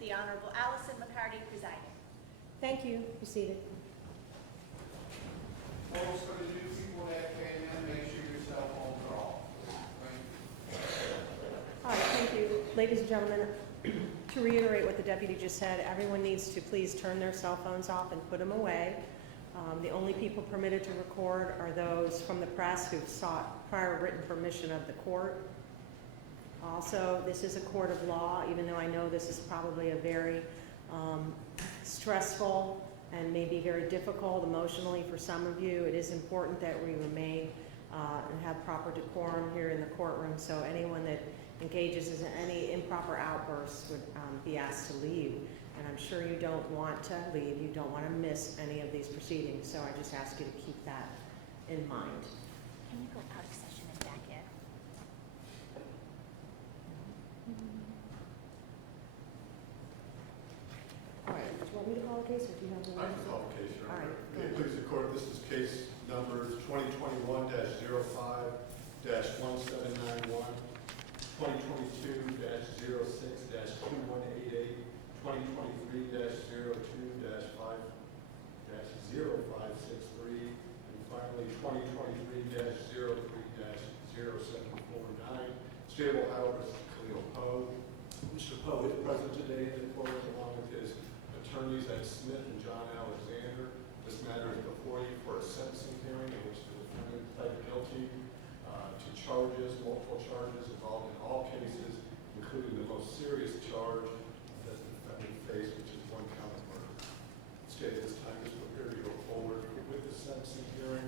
the Honorable Allison McCarty presiding. Thank you. Be seated. Folks, for the new people that came in, make sure your cell phones are off. All right, thank you. Ladies and gentlemen, to reiterate what the deputy just said, everyone needs to please turn their cell phones off and put them away. The only people permitted to record are those from the press who've sought prior written permission of the court. Also, this is a court of law, even though I know this is probably a very stressful and maybe very difficult emotionally for some of you. It is important that we remain and have proper decorum here in the courtroom, so anyone that engages in any improper outbursts would be asked to leave. And I'm sure you don't want to leave, you don't want to miss any of these proceedings, so I just ask you to keep that in mind. Can you go out of session and back in? All right, do you want me to call a case, or do you have one? I can call the case, Your All Honor. right, go May it ahead. please the court, this is case number 2021-05-1791, 2022-06-2188, 2023-02-5-0563, and finally 2023-03-0749. State of Ohio versus Kahlyl Powe. Mr. Powe is present today in the court along with his attorneys Ed Smith and John Alexander. This matter is before you for a sentencing hearing in which the defendant pled guilty to charges, multiple charges involved in all cases, including the most serious charge that the defendant faced, which is one count of murder. The state at this time is prepared to go forward with the sentencing hearing.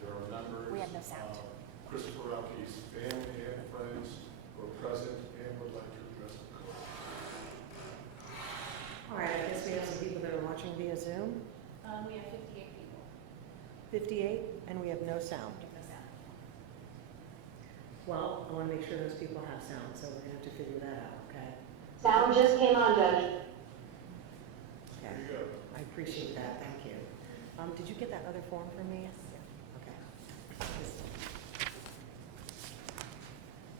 There are members We have no sound. of Kristopher Roukey's family and friends who are present and would like to address the court. All right, I guess we have some people that are watching via Zoom. We have 58 people. 58, and we have no sound. We have no sound. Well, I want to make sure those people have sound, so we're going to have to figure that out, okay? Sound just came on, Judge. Okay. Here you go. I appreciate that, thank you. Did you get that other form from me? Yes. Okay.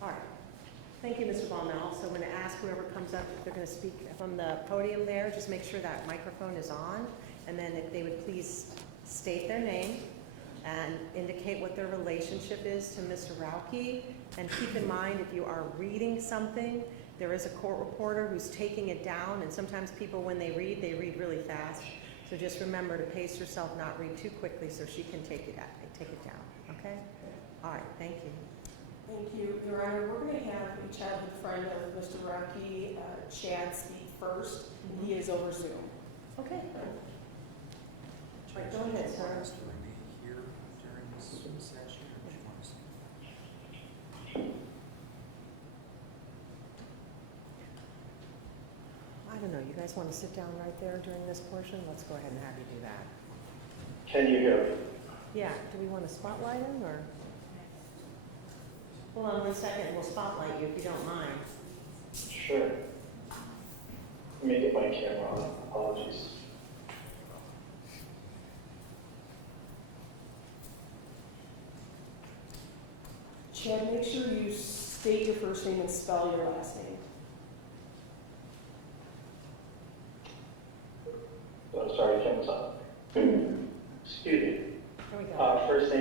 All right. Thank you, Mr. Baumel. So I'm going to ask whoever comes up, if they're going to speak from the podium there, just make sure that microphone is on, and then if they would please state their name and indicate what their relationship is to Mr. Roukey. And keep in mind, if you are reading something, there is a court reporter who's taking it down, and sometimes people, when they read really fast. So just remember to pace yourself, not read too quickly, so she can take it down, okay? All right, thank you. Thank you, Your Honor. We're going to have a childhood friend of Mr. Roukey, Chad, speak first. He is over Zoom. Okay. All right, go ahead, sir. To remain here during this session, or do you want to speak? I don't know, you guys want to sit down right there during this portion? Let's go ahead and have you do that. Can you hear me? Yeah, do we want to spotlight him, or? Hold on 1 second, we'll spotlight you if you don't mind. Sure. Let me get my camera on. Apologies. Chad, make sure you state your first name and spell your last name. I'm sorry, camera's on. Excuse me. Here we go. First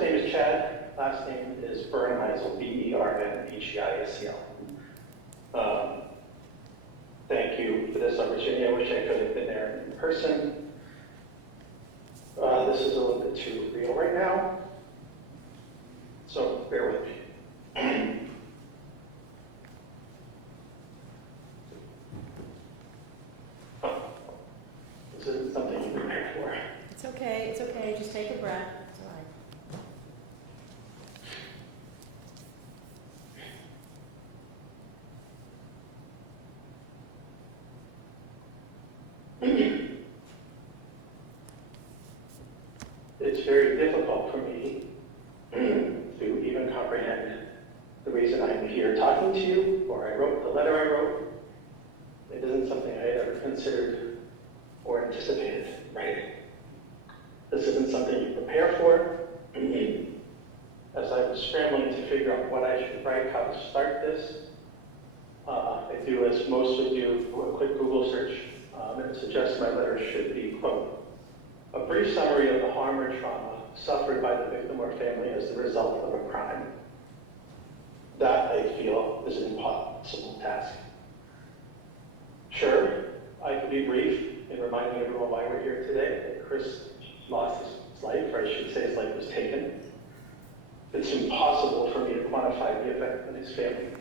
name is Chad. Last name is Bernheisel, Bernheisel. Thank you for this opportunity. I wish I could have been there in person. This is a little bit too real right now, so bear with me. This isn't something you prepared for. It's okay, just take a breath, it's all right. It's very difficult for me to even comprehend the reason I'm here talking to you, or I wrote the letter I wrote. It isn't something I had ever considered or anticipated writing. This isn't something you prepare for. As I was scrambling to figure out what I should write, how to start this, I do, as most would do, a quick Google search, and suggests my letter should be, quote, a brief summary of the harm or trauma suffered by the victim or family as the result of a crime. That, I feel, is an impossible task. Sure, I could be brief in reminding everyone why we're here today, that Chris lost his life, or I should say his life was taken. It's impossible for me to quantify the effect on his family.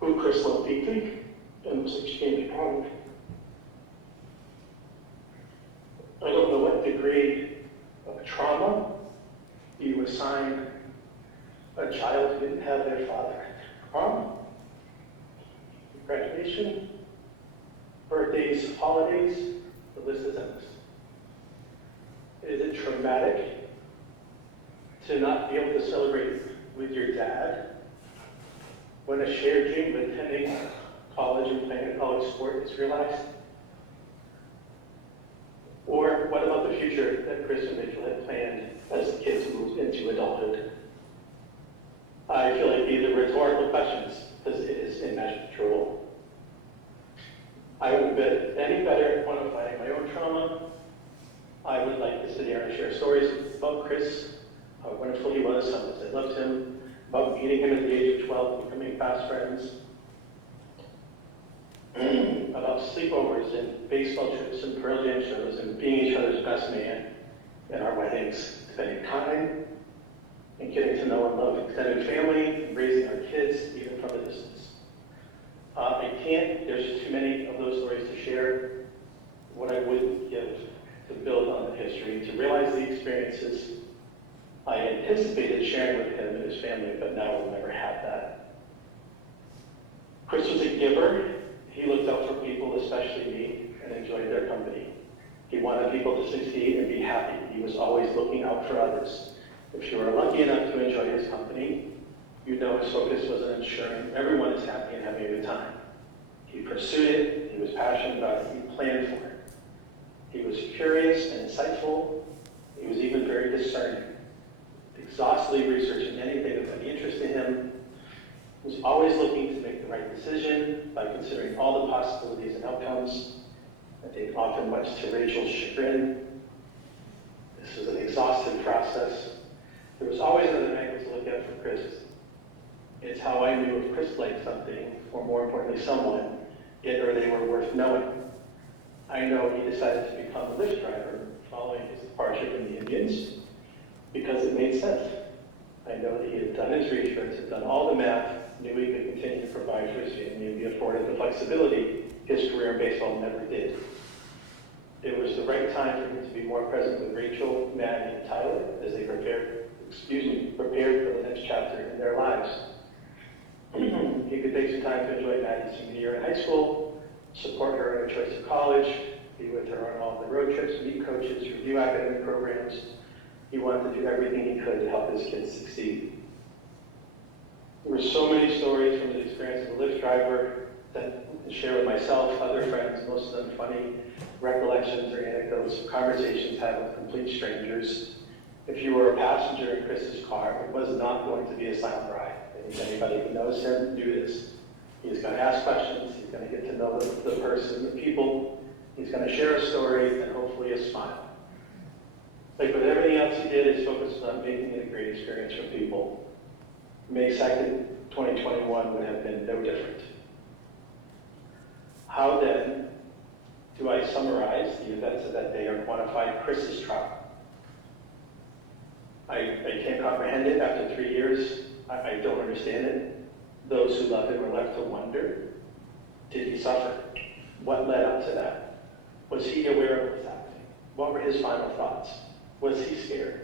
Who Chris loved deeply and was extremely proud of. I don't know what degree of trauma you assign a child who didn't have their father. Prom, graduation, birthdays, holidays, the list is endless. Is it traumatic to not be able to celebrate with your dad when a shared dream of attending college and playing a college sport is realized? Or what about the future that Chris and Rachel had planned as the kids moved into adulthood? I feel like these are rhetorical questions because it is immeasurable. I would bet any better at quantifying my own trauma. I would like to sit here and share stories about Chris, how wonderful he was, how much I loved him, about meeting him at the age of 12, becoming fast friends, about sleepovers and baseball trips and Pearl Jam shows and being each other's best man at our weddings, spending time and getting to know and love extended family and raising our kids even from a distance. There's just too many of those stories to share. What I would give to build on the history, to realize the experiences I anticipated sharing with him and his family, but now we'll never have that. Chris was a giver. He looked out for people, especially me, and enjoyed their company. He wanted people to succeed and be happy. He was always looking out for others. If you were lucky enough to enjoy his company, you know his focus was on ensuring everyone is happy and having a good time. He pursued it, he was passionate about it, he planned for it. He was curious and insightful. He was even very discerning, exhaustively researching anything of any interest to him. He was always looking to make the right decision by considering all the possibilities and outcomes. I think often much to Rachel's chagrin. This was an exhaustive process. There was always another angle to look at for Chris. It's how I knew if Chris liked something, or more importantly someone, it or they were worth knowing. I know he decided to become a Lyft driver following his departure from the Indians because it made sense. I know that he had done his research, had done all the math, knew he could continue to provide for his family and be afforded the flexibility his career in baseball never did. It was the right time for him to be more present with Rachel, Maddie, and Tyler as they prepared for the next chapter in their lives. He could take some time to enjoy Maddie's senior year in high school, support her in her choice of college, be with her on all the road trips, meet coaches, review academic programs. He wanted to do everything he could to help his kids succeed. There were so many stories from his experience as a Lyft driver that I share with myself, other friends, most of them funny recollections or anecdotes, conversations had with complete strangers. If you were a passenger in Chris's car, it was not going to be a silent ride. I think anybody who knows him knew this. He's going to ask questions, he's going to get to know the person, the people, he's going to share a story, and hopefully a smile. Like with everything else he did, his focus was on making it a great experience for people. May 2nd, 2021 would have been no different. How then do I summarize the events of that day or quantify Chris's trauma? I can't comprehend it after 3 years. I don't understand it. Those who love him are left to wonder, did he suffer? What led up to that? Was he aware of what was happening? What were his final thoughts? Was he scared?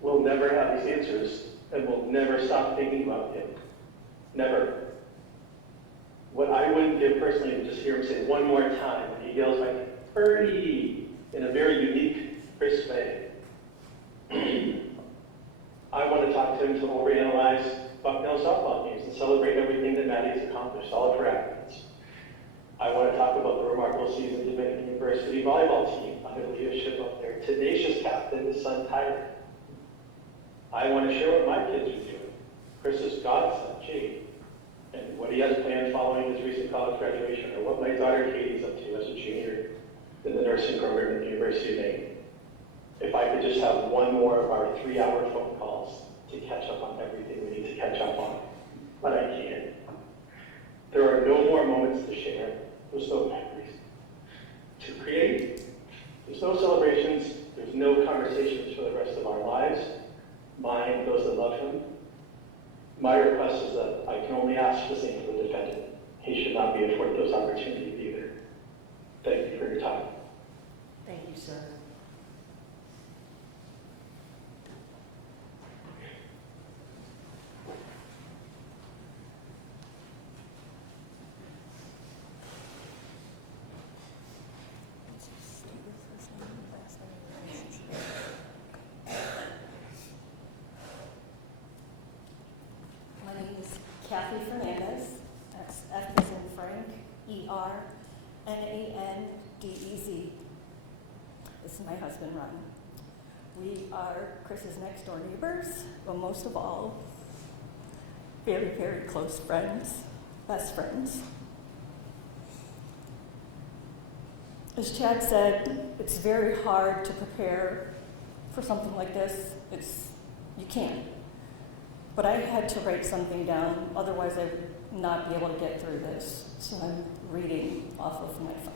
We'll never have these answers, and we'll never stop thinking about him. Never. What I wouldn't give personally is just hear him say one more time when he yells like, "Birdie!" in a very unique, crisp way. I want to talk to him to overanalyze Buchtel softball games and celebrate everything that Maddie's accomplished, all of her accolades. I want to talk about the remarkable season of the Dominican University volleyball team, good leadership up there. Tenacious captain, his son Tyler. I want to share what my kids are doing. Chris is godson, Jade, and what he has planned following his recent college graduation, or what my daughter Katie's up to as a junior in the nursing program at the University of Maine. If I could just have one more of our 3-hour phone calls to catch up on everything we need to catch up on, but I can't. There are no more moments to share. There's no memories to create. There's no celebrations. There's no conversations for the rest of our lives. Mine, those that love him. My request is that I can only ask the same for the defendant. He should not be afforded those opportunities either. Thank you for your time. Thank you, sir. My name is Kahlyl Fernandez. That's F as in Frank, E-R-N-A-N-D-E-Z. This is my husband, Ron. We are Chris's next door neighbors, but most of all, very, very close friends, best friends. As Chad said, it's very hard to prepare for something like this. You can't. But I had to write something down, otherwise I would not be able to get through this. So I'm reading off of my phone.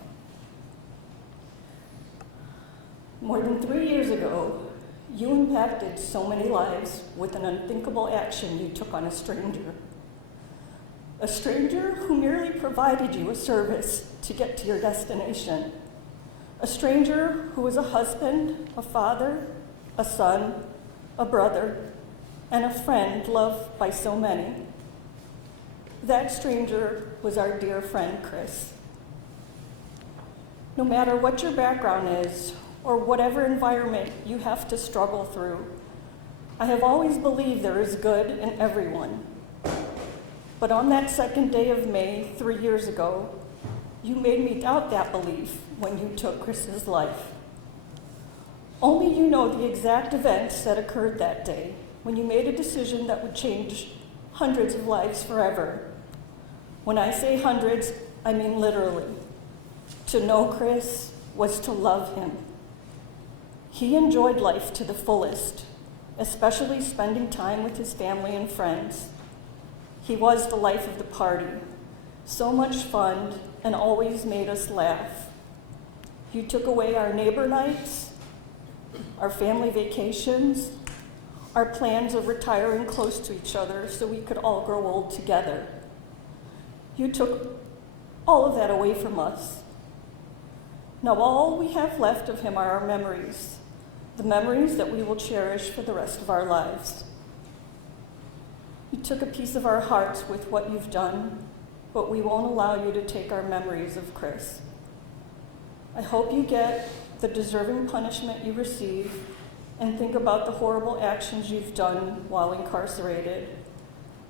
More than 3 years ago, you impacted so many lives with an unthinkable action you took on a stranger. A stranger who merely provided you a service to get to your destination. A stranger who was a husband, a father, a son, a brother, and a friend loved by so many. That stranger was our dear friend, Chris. No matter what your background is, or whatever environment you have to struggle through, I have always believed there is good in everyone. But on that second day of May, 3 years ago, you made me doubt that belief when you took Chris's life. Only you know the exact events that occurred that day, when you made a decision that would change hundreds of lives forever. When I say hundreds, I mean literally. To know Chris was to love him. He enjoyed life to the fullest, especially spending time with his family and friends. He was the life of the party, so much fun and always made us laugh. You took away our neighbor nights, our family vacations, our plans of retiring close to each other so we could all grow old together. You took all of that away from us. Now all we have left of him are our memories, the memories that we will cherish for the rest of our lives. You took a piece of our hearts with what you've done, but we won't allow you to take our memories of Chris. I hope you get the deserving punishment you receive and think about the horrible actions you've done while incarcerated.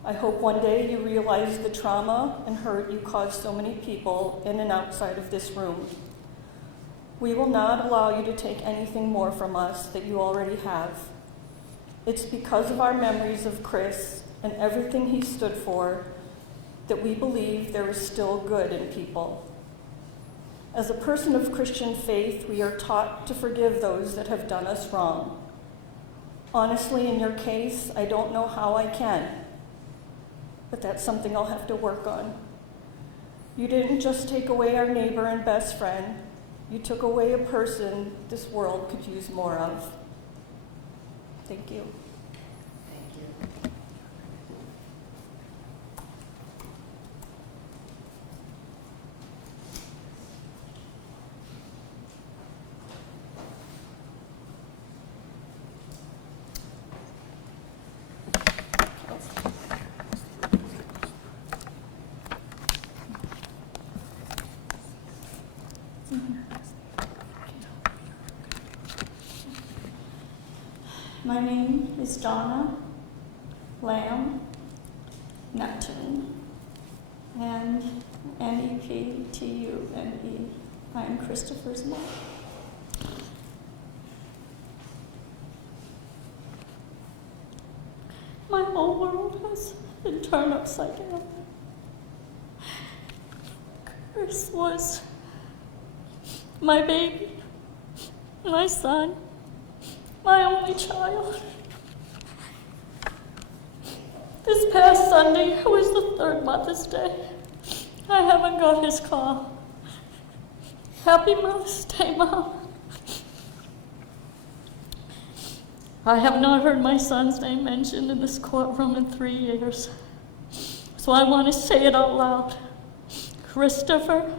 I hope one day you realize the trauma and hurt you caused so many people in and outside of this room. We will not allow you to take anything more from us that you already have. It's because of our memories of Chris and everything he stood for that we believe there is still good in people. As a person of Christian faith, we are taught to forgive those that have done us wrong. Honestly, in your case, I don't know how I can, but that's something I'll have to work on. You didn't just take away our neighbor and best friend, you took away a person this world could use more of. Thank you. Thank you. My name is Donna Lamb Neptune, and Neptune. I am Kristopher's mom. My whole world has been turned upside down. Chris was my baby, my son, my only child. This past Sunday was the third Mother's Day. I haven't got his call. Happy Mother's Day, Mom. I have not heard my son's name mentioned in this courtroom in 3 years, so I want to say it out loud. Kristopher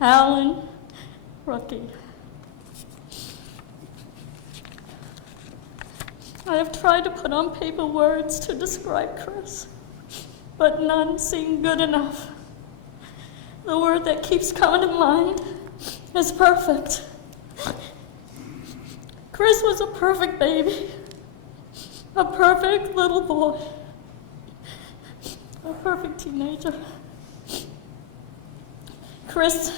Roukey. I have tried to put on paper words to describe Chris, but none seem good enough. The word that keeps coming to mind is perfect. Chris was a perfect baby, a perfect little boy, a perfect teenager. Chris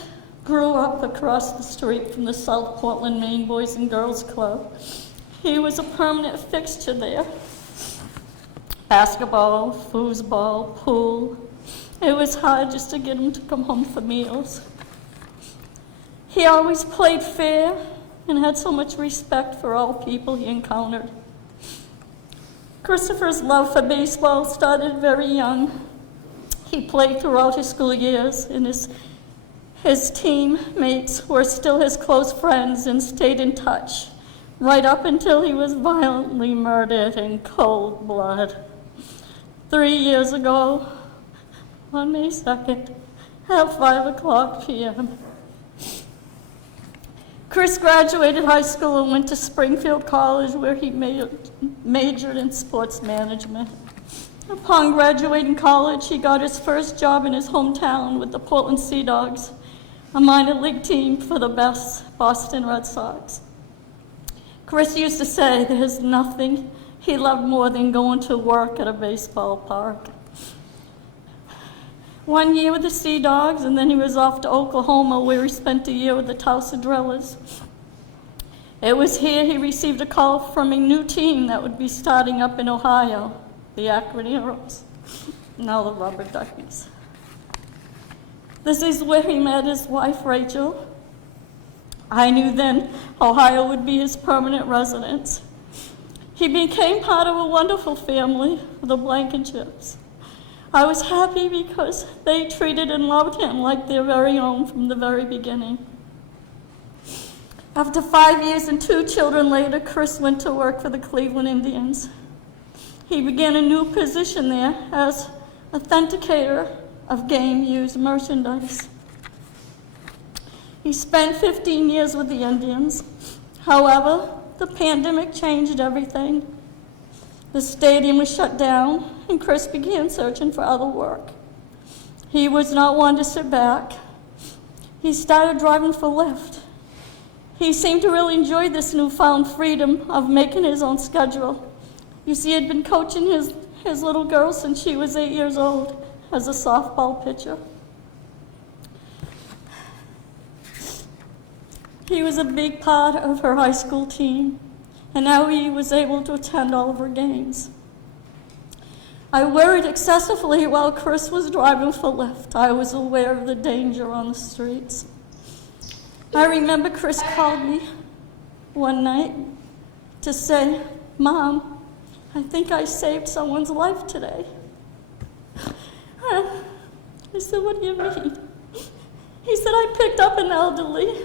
grew up across the street from the South Portland, Maine Boys and Girls Club. He was a permanent fixture there. Basketball, foosball, pool. It was hard just to get him to come home for meals. He always played fair and had so much respect for all people he encountered. Kristopher's love for baseball started very young. He played throughout his school years, and his teammates were still his close friends and stayed in touch, right up until he was violently murdered in cold blood. 3 years ago, on May 2nd, at 5:00 p.m. Chris graduated high school and went to Springfield College, where he majored in sports management. Upon graduating college, he got his first job in his hometown with the Portland Sea Dogs, a minor league team for the best Boston Red Sox. Chris used to say there's nothing he loved more than going to work at a baseball park. 1 year with the Sea Dogs, and then he was off to Oklahoma, where he spent a year with the Tulsa Drillers. It was here he received a call from a new team that would be starting up in Ohio, the Akron Heroes, now the Rubber Duckies. This is where he met his wife, Rachel. I knew then Ohio would be his permanent residence. He became part of a wonderful family, the Blankenships. I was happy because they treated and loved him like their very own from the very beginning. After 5 years and 2 children later, Chris went to work for the Cleveland Indians. He began a new position there as authenticator of game-used merchandise. He spent 15 years with the Indians. However, the pandemic changed everything. The stadium was shut down, and Chris began searching for other work. He was not one to sit back. He started driving for Lyft. He seemed to really enjoy this newfound freedom of making his own schedule. You see, he had been coaching his little girl since she was 8 years old as a softball pitcher. He was a big part of her high school team, and now he was able to attend all of her games. I worried excessively while Chris was driving for Lyft. I was aware of the danger on the streets. I remember Chris called me one night to say, "Mom, I think I saved someone's life today." I said, "What do you mean?" He said, "I picked up an elderly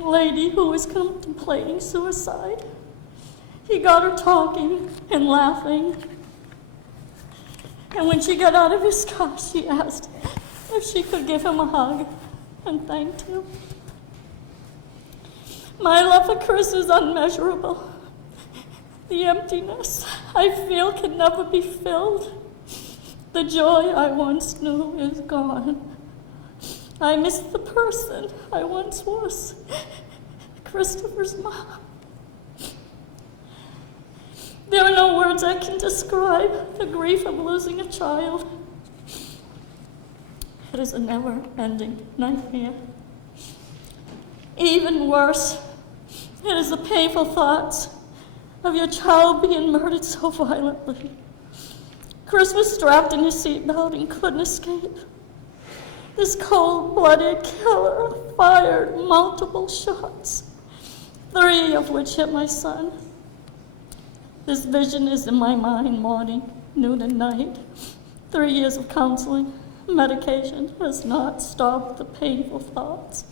lady who was contemplating suicide. He got her talking and laughing. And when she got out of his car, she asked if she could give him a hug and thanked him." My love for Chris is unmeasurable. The emptiness I feel can never be filled. The joy I once knew is gone. I miss the person I once was, Kristopher's mom. There are no words I can describe the grief of losing a child. It is a never-ending nightmare. Even worse, it is the painful thoughts of your child being murdered so violently Chris was strapped in his seatbelt and couldn't escape. This cold-blooded killer fired multiple shots, 3 of which hit my son. This vision is in my mind morning, noon, and night. 3 years of counseling, medication has not stopped the painful thoughts.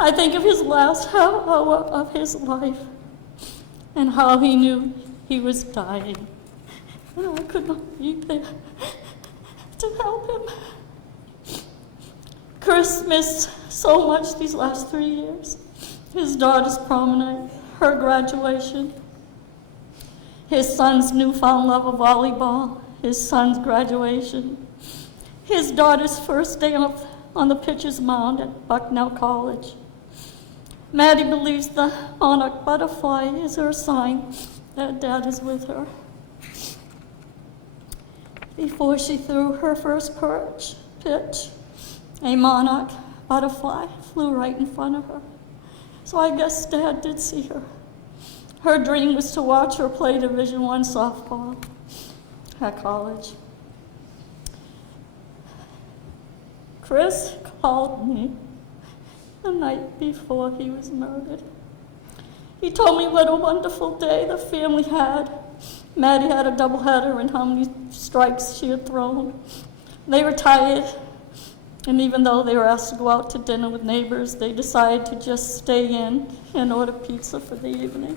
I think of his last half hour of his life and how he knew he was dying. And I could not be there to help him. Chris missed so much these last 3 years. His daughter's prom night, her graduation, his son's newfound love of volleyball, his son's graduation, his daughter's first day on the pitcher's mound at Buchtel College. Maddie believes the monarch butterfly is her sign that Dad is with her. Before she threw her first pitch, a monarch butterfly flew right in front of her. So I guess Dad did see her. Her dream was to watch her play Division I softball at college. Chris called me the night before he was murdered. He told me what a wonderful day the family had. Maddie had a doubleheader and how many strikes she had thrown. They were tired, and even though they were asked to go out to dinner with neighbors, they decided to just stay in and order pizza for the evening.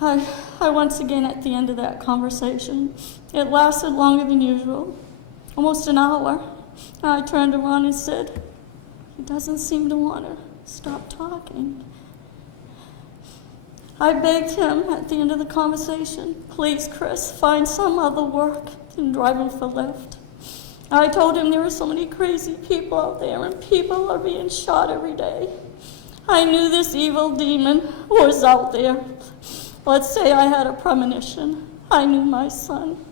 I once again at the end of that conversation, it lasted longer than usual, almost an hour. I turned around and said, he doesn't seem to want to stop talking. I begged him at the end of the conversation, please, Chris, find some other work than driving for Lyft. I told him there were so many crazy people out there and people are being shot every day. I knew this evil demon was out there. Let's say I had a premonition. I knew my son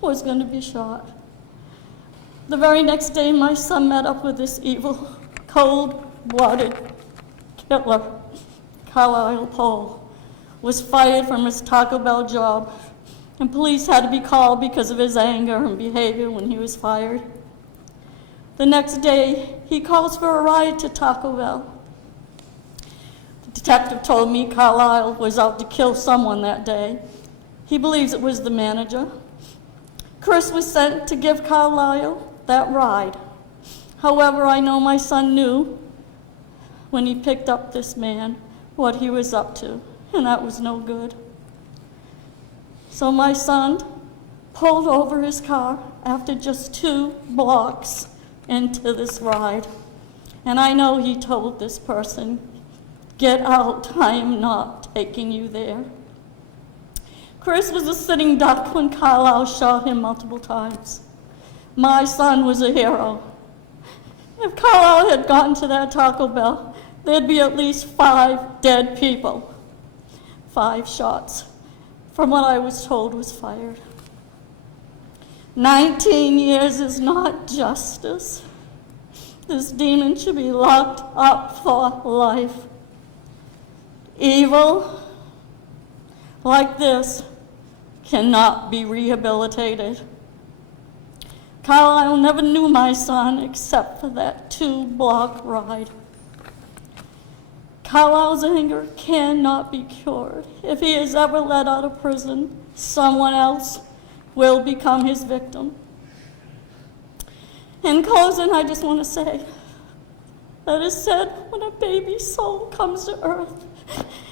was going to be shot. The very next day, my son met up with this evil, cold-blooded killer. Kahlyl Powe was fired from his Taco Bell job, and police had to be called because of his anger and behavior when he was fired. The next day, he calls for a ride to Taco Bell. The detective told me Kahlyl was out to kill someone that day. He believes it was the manager. Chris was sent to give Kahlyl that ride. However, I know my son knew when he picked up this man what he was up to, and that was no good. So my son pulled over his car after just 2 blocks into this ride. And I know he told this person, get out, I am not taking you there. Chris was a sitting duck when Kahlyl shot him multiple times. My son was a hero. If Kahlyl had gotten to that Taco Bell, there'd be at least 5 dead people. 5 shots, from what I was told was fired. 19 years is not justice. This demon should be locked up for life. Evil like this cannot be rehabilitated. Kahlyl never knew my son except for that 2-block ride. Kahlyl's anger cannot be cured. If he is ever let out of prison, someone else will become his victim. In closing, I just want to say that it is said when a baby soul comes to earth,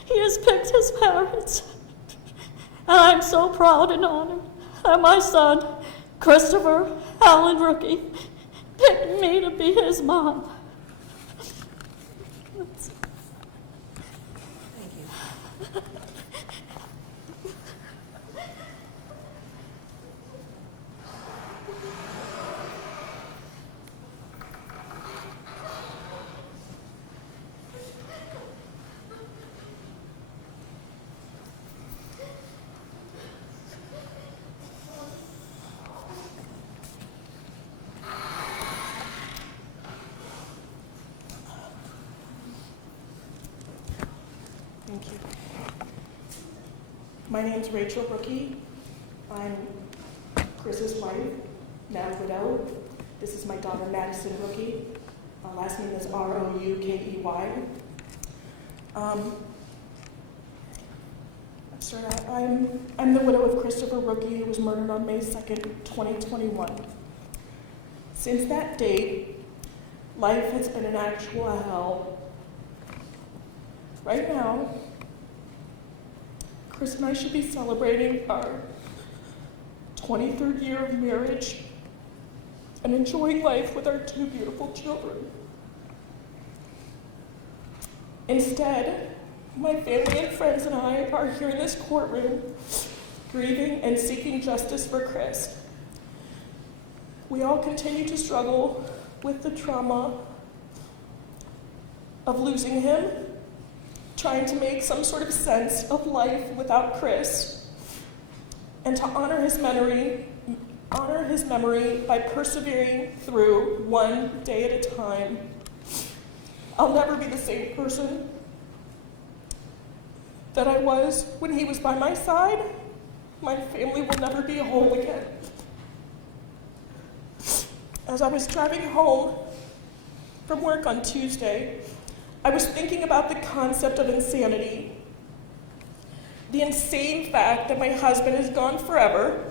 he has picked his parents. And I'm so proud and honored that my son, Kristopher Roukey, picked me to be his mom. Thank you. Thank you. My name's Rachel Roukey. I'm Chris's wife, now widow. This is my daughter, Madison Roukey. Last name is Roukey. I'm the widow of Kristopher Roukey, who was murdered on May 2nd, 2021. Since that date, life has been an actual hell. Right now, Chris and I should be celebrating our 23rd year of marriage and enjoying life with our 2 beautiful children. Instead, my family and friends and I are here in this courtroom grieving and seeking justice for Chris. We all continue to struggle with the trauma of losing him, trying to make some sort of sense of life without Chris, and to honor his memory by persevering through one day at a time. I'll never be the same person that I was when he was by my side. My family will never be whole again. As I was driving home from work on Tuesday, I was thinking about the concept of insanity. The insane fact that my husband is gone forever,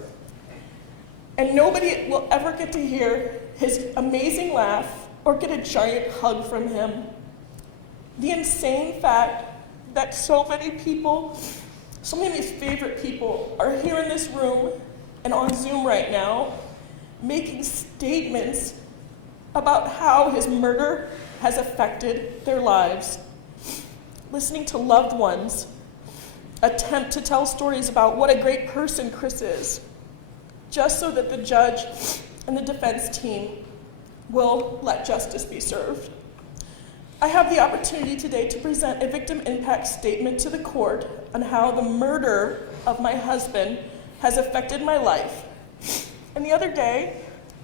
and nobody will ever get to hear his amazing laugh or get a giant hug from him. The insane fact that so many people, so many of his favorite people, are here in this room and on Zoom right now, making statements about how his murder has affected their lives. Listening to loved ones attempt to tell stories about what a great person Chris is, just so that the judge and the defense team will let justice be served. I have the opportunity today to present a victim impact statement to the court on how the murder of my husband has affected my life. And the other day,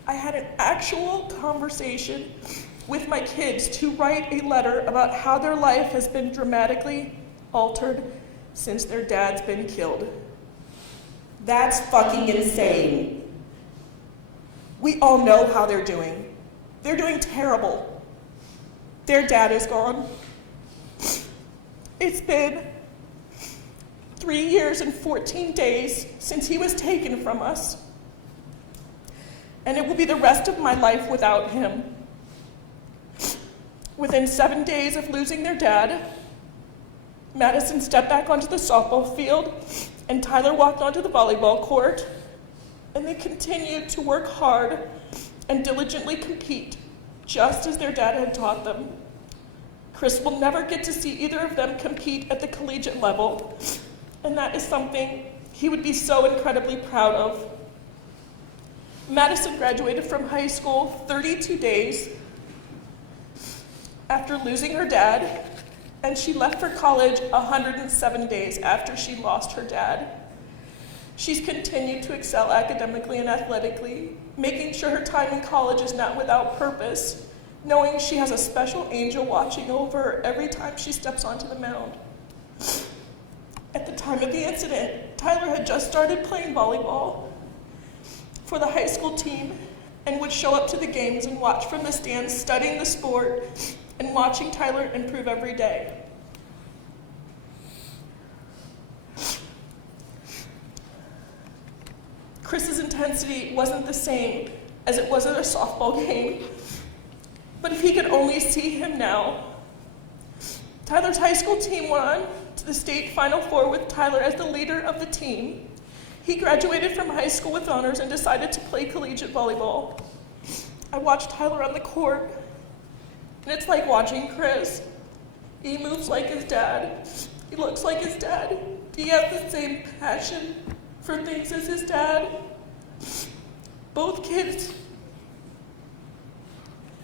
I had an actual conversation with my kids to write a letter about how their life has been dramatically altered since their dad's been killed. That's fucking insane. We all know how they're doing. They're doing terrible. Their dad is gone. It's been 3 years and 14 days since he was taken from us. And it will be the rest of my life without him. Within 7 days of losing their dad, Madison stepped back onto the softball field and Tyler walked onto the volleyball court, and they continued to work hard and diligently compete, just as their dad had taught them. Chris will never get to see either of them compete at the collegiate level, and that is something he would be so incredibly proud of. Madison graduated from high school 32 days after losing her dad, and she left for college 107 days after she lost her dad. She's continued to excel academically and athletically, making sure her time in college is not without purpose, knowing she has a special angel watching over her every time she steps onto the mound. At the time of the incident, Tyler had just started playing volleyball for the high school team and would show up to the games and watch from the stands, studying the sport and watching Tyler improve every day. Chris's intensity wasn't the same as it was at a softball game, but if he could only see him now. Tyler's high school team went on to the state Final Four with Tyler as the leader of the team. He graduated from high school with honors and decided to play collegiate volleyball. I watched Tyler on the court, and it's like watching Chris. He moves like his dad. He looks like his dad. He has the same passion for things as his dad. Both kids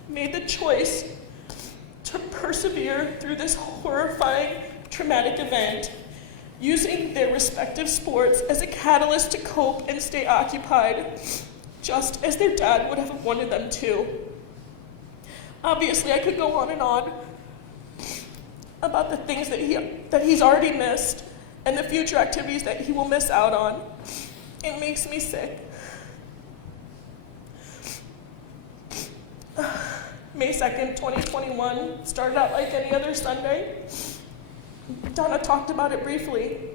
made the choice to persevere through this horrifying, traumatic event, using their respective sports as a catalyst to cope and stay occupied, just as their dad would have wanted them to. Obviously, I could go on and on about the things that he's already missed and the future activities that he will miss out on. It makes me sick. May 2nd, 2021 started out like any other Sunday. Donna talked about it briefly.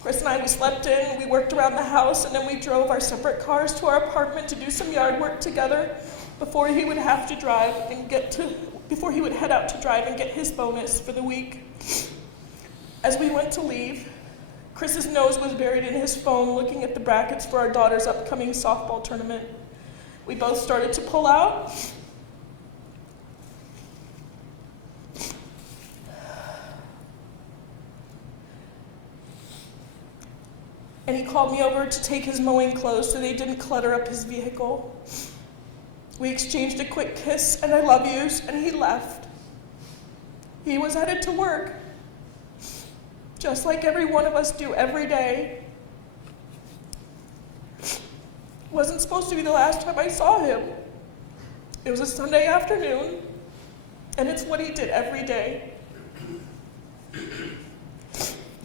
Chris and I, we slept in, we worked around the house, and then we drove our separate cars to our apartment to do some yard work together before he would head out to drive and get his bonus for the week. As we went to leave, Chris's nose was buried in his phone looking at the brackets for our daughter's upcoming softball tournament. We both started to pull out. And he called me over to take his mowing clothes so they didn't clutter up his vehicle. We exchanged a quick kiss and I love yous, and he left. He was headed to work, just like every one of us do every day. Wasn't supposed to be the last time I saw him. It was a Sunday afternoon, and it's what he did every day.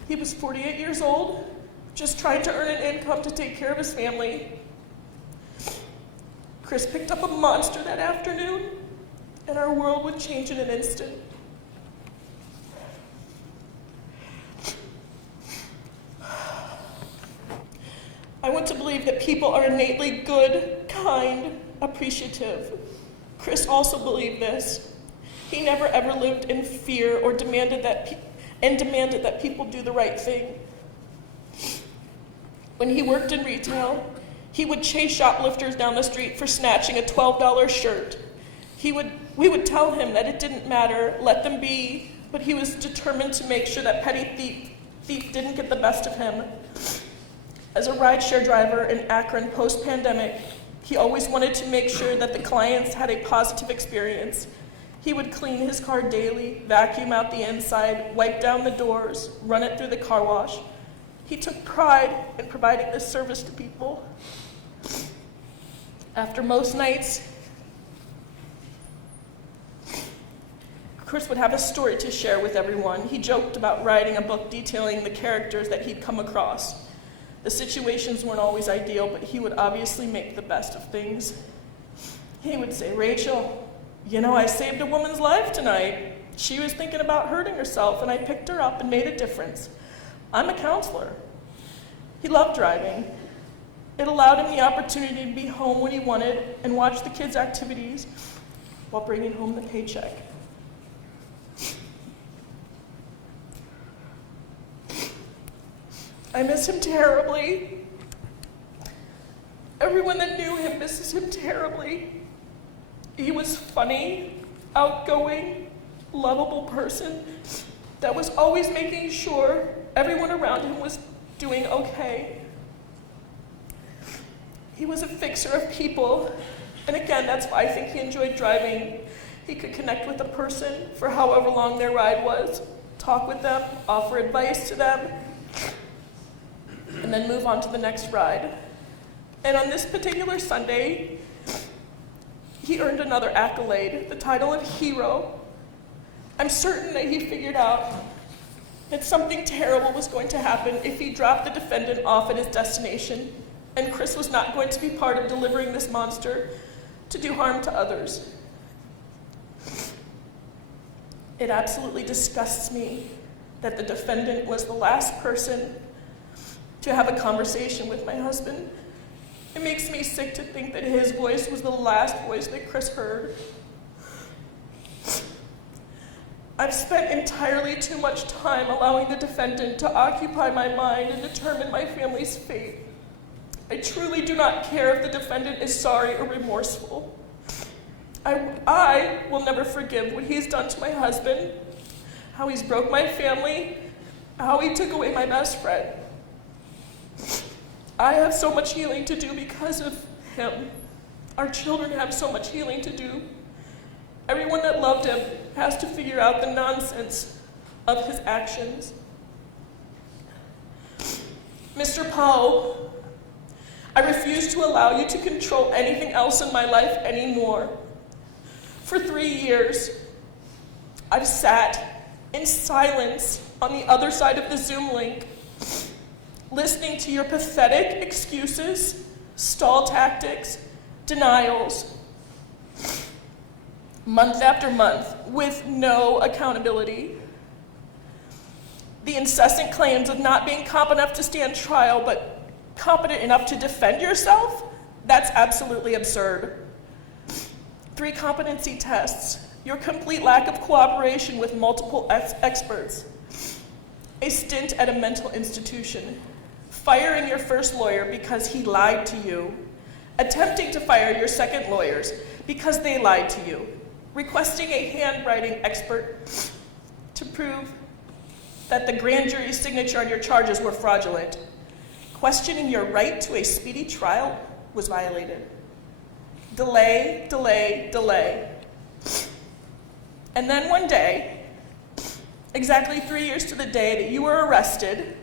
He was 48 years old, just trying to earn an income to take care of his family. Chris picked up a monster that afternoon, and our world would change in an instant. I want to believe that people are innately good, kind, appreciative. Chris also believed this. He never ever lived in fear or demanded that people do the right thing. When he worked in retail, he would chase shoplifters down the street for snatching a $12 shirt. We would tell him that it didn't matter, let them be, but he was determined to make sure that petty thief didn't get the best of him. As a rideshare driver in Akron post-pandemic, he always wanted to make sure that the clients had a positive experience. He would clean his car daily, vacuum out the inside, wipe down the doors, run it through the car wash. He took pride in providing this service to people. After most nights, Chris would have a story to share with everyone. He joked about writing a book detailing the characters that he'd come across. The situations weren't always ideal, but he would obviously make the best of things. He would say, "Rachel, you know, I saved a woman's life tonight. She was thinking about hurting herself, and I picked her up and made a difference. I'm a counselor." He loved driving. It allowed him the opportunity to be home when he wanted and watch the kids' activities while bringing home the paycheck. I miss him terribly. Everyone that knew him misses him terribly. He was funny, outgoing, lovable person that was always making sure everyone around him was doing okay. He was a fixer of people, and again, that's why I think he enjoyed driving. He could connect with a person for however long their ride was, talk with them, offer advice to them, and then move on to the next ride. And on this particular Sunday, he earned another accolade, the title of hero. I'm certain that he figured out that something terrible was going to happen if he dropped the defendant off at his destination, and Chris was not going to be part of delivering this monster to do harm to others. It absolutely disgusts me that the defendant was the last person to have a conversation with my husband. It makes me sick to think that his voice was the last voice that Chris heard. I've spent entirely too much time allowing the defendant to occupy my mind and determine my family's fate. I truly do not care if the defendant is sorry or remorseful. I will never forgive what he's done to my husband, how he's broke my family, how he took away my best friend. I have so much healing to do because of him. Our children have so much healing to do. Everyone that loved him has to figure out the nonsense of his actions. Mr. Powe, I refuse to allow you to control anything else in my life anymore. For 3 years, I've sat in silence on the other side of the Zoom link, listening to your pathetic excuses, stall tactics, denials, month after month, with no accountability. The incessant claims of not being competent enough to stand trial, but competent enough to defend yourself, that's absolutely absurd. 3 competency tests, your complete lack of cooperation with multiple experts, a stint at a mental institution, firing your first lawyer because he lied to you, attempting to fire your second lawyers because they lied to you, requesting a handwriting expert to prove that the grand jury's signature on your charges were fraudulent, questioning your right to a speedy trial was violated. Delay, delay, delay. And then one day, exactly 3 years to the day that you were arrested,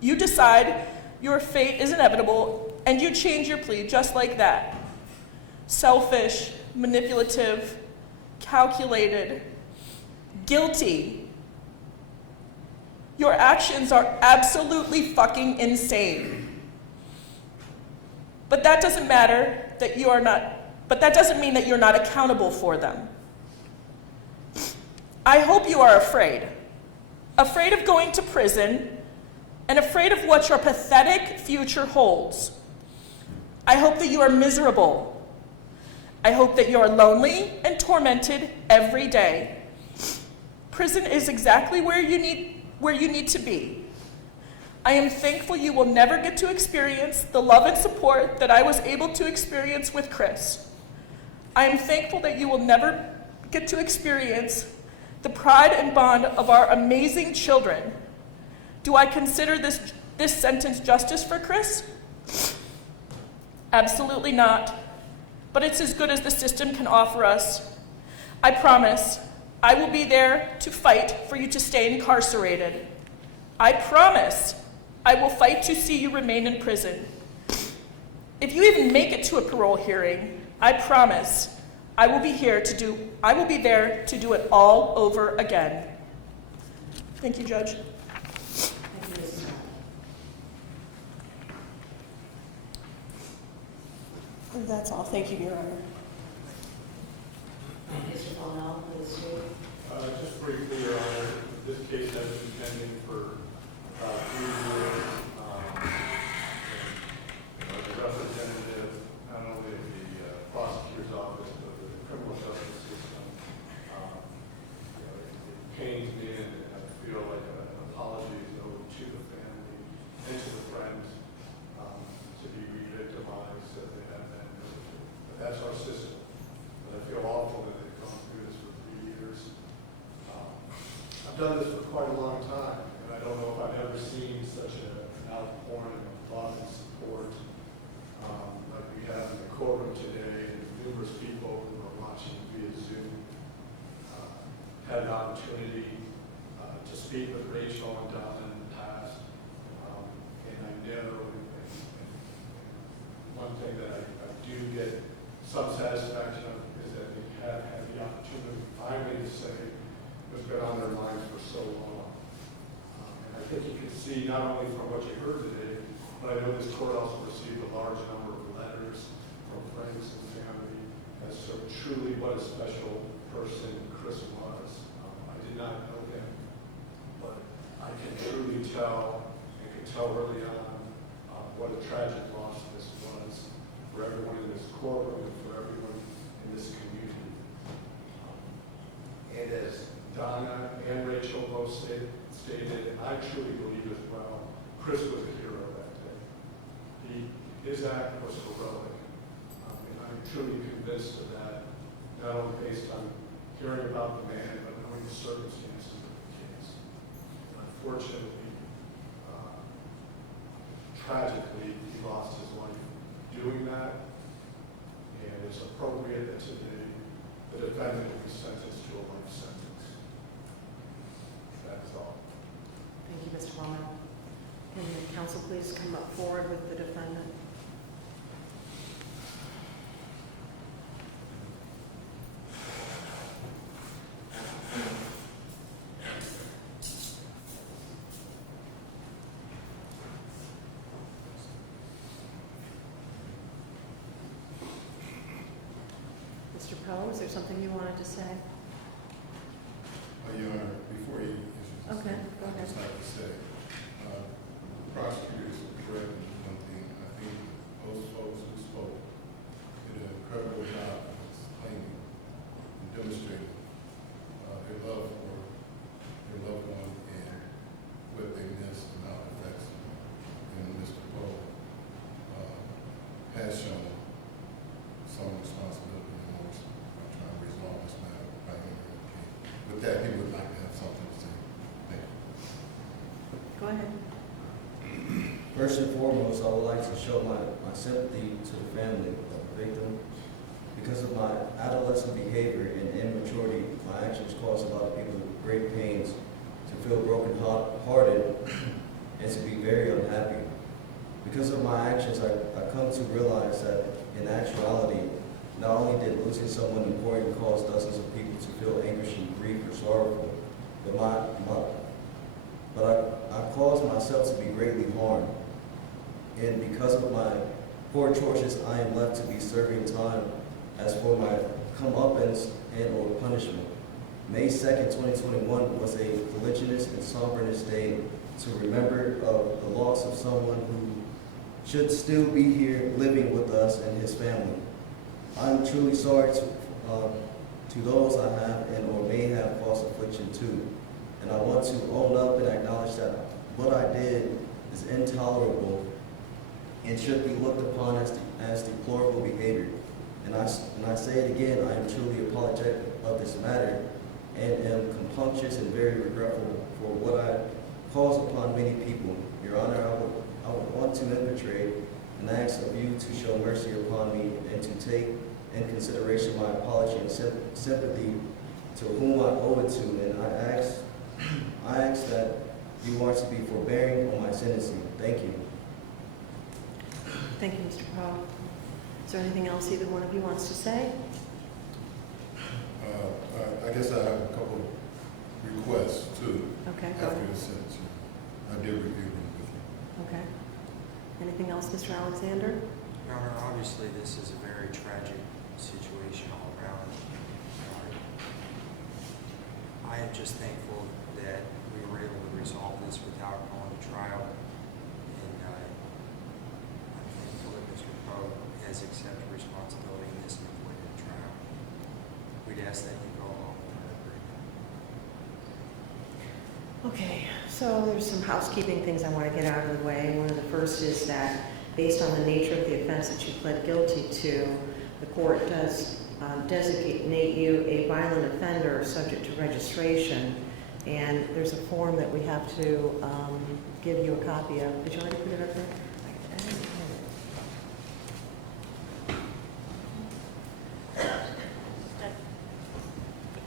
you decide your fate is inevitable and you change your plea just like that. Selfish, manipulative, calculated, guilty. Your actions are absolutely fucking insane. But that doesn't matter that you are not, but that doesn't mean that you're not accountable for them. I hope you are afraid. Afraid of going to prison and afraid of what your pathetic future holds. I hope that you are miserable. I hope that you are lonely and tormented every day. Prison is exactly where you need to be. I am thankful you will never get to experience the love and support that I was able to experience with Chris. I am thankful that you will never get to experience the pride and bond of our amazing children. Do I consider this sentence justice for Chris? Absolutely not. But it's as good as the system can offer us. I promise I will be there to fight for you to stay incarcerated. I promise I will fight to see you remain in prison. If you even make it to a parole hearing, I promise I will be there to do it all over again. Thank you, Judge. Thank you, Mrs. Brown. That's all. Thank you, Your Honor. Mr. Bonnell, please. Just briefly, Your Honor, this case has been pending for 3 years. The representative, not only of the prosecutor's office, but the criminal justice system, it pains me and I feel like an apology is owed to the family and to the friends to be re-victimized that they have been. But that's our system. And I feel awful that they've gone through this for 3 years. I've done this for quite a long time, and I don't know if I've ever seen such an outpouring of love and support like we have in the courtroom today, and numerous people who are watching via Zoom had an opportunity to speak with Rachel and Donna in the past, and I know one thing that I do get some satisfaction of is that they have had the opportunity finally to say what's been on their minds for so long. And I think you can see not only from what you heard today, but I know this court also received a large number of letters from friends and family as to truly what a special person Chris was. I did not know him, but I can truly tell and could tell early on what a tragic loss this was for everyone in this courtroom and for everyone in this community. And as Donna and Rachel both stated, and I truly believe as well, Chris was a hero that day. His act was heroic, and I'm truly convinced of that, not only based on hearing about the man, but knowing the circumstances of the case. Unfortunately, tragically, he lost his life doing that, and it's appropriate that today the defendant will be sentenced to a life sentence. That's all. Thank you, Mr. Bonnell. Can the counsel please come up forward with the defendant? Powe, is there something you wanted to say? Your Honor, before you issue the Okay, statement, go I'd ahead. just like to say, the prosecutor is correct in one thing. I think those folks who spoke did an incredible job of explaining and demonstrating their love for their loved one and what they miss and how it affects them. And Mr. Powe has shown some responsibility and remorse by trying to resolve this matter by entering the case. With that, he would like to have something to say. Thank you. Go ahead. First and foremost, I would like to show my sympathy to the family of the victim. Because of my adolescent behavior and immaturity, my actions cause a lot of people great pains, to feel broken-hearted, and to be very unhappy. Because of my actions, I come to realize that in actuality, not only did losing someone important cause dozens of people to feel anguish and grief or sorrowful, but I caused myself to be greatly harmed. And because of my poor choices, I am left to be serving time as for my comeuppance and or punishment. May 2nd, 2021 was a felicitous and somberness day to remember of the loss of someone who should still be here living with us and his family. I'm truly sorry to those I have and or may have caused affliction to. And I want to own up and acknowledge that what I did is intolerable and should be looked upon as deplorable behavior. And I say it again, I am truly apologetic of this matter and am compunctious and very regretful for what I caused upon many people. Your Honor, I would want to infiltrate and ask of you to show mercy upon me and to take in consideration my apology and sympathy to whom I owe it to. And I ask that you are to be forbearing on my sentencing. Thank you. Thank you, Mr. Powe. Is there anything else either one of you wants to say? I guess I have a couple of requests too. Okay, go After ahead. the sentencing. I did review them with you. Okay. Anything else, Mr. Alexander? Your Honor, obviously this is a very tragic situation all around. I am just thankful that we were able to resolve this without going to trial. And I'm thankful that Mr. Powe has accepted responsibility in this and avoided trial. We'd ask that you go along with our agreement. Okay, so there's some housekeeping things I want to get out of the way. One of the first is that based on the nature of the offense that you pled guilty to, the court does designate you a violent offender subject to registration. And there's a form that we have to give you a copy of. Did you already put it up there?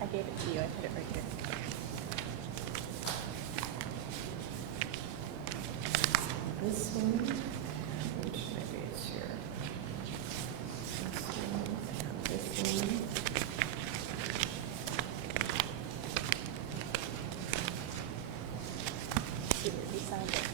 I gave it to you, I put it right here. This one, which maybe it's here. This one, and this one. You signed it.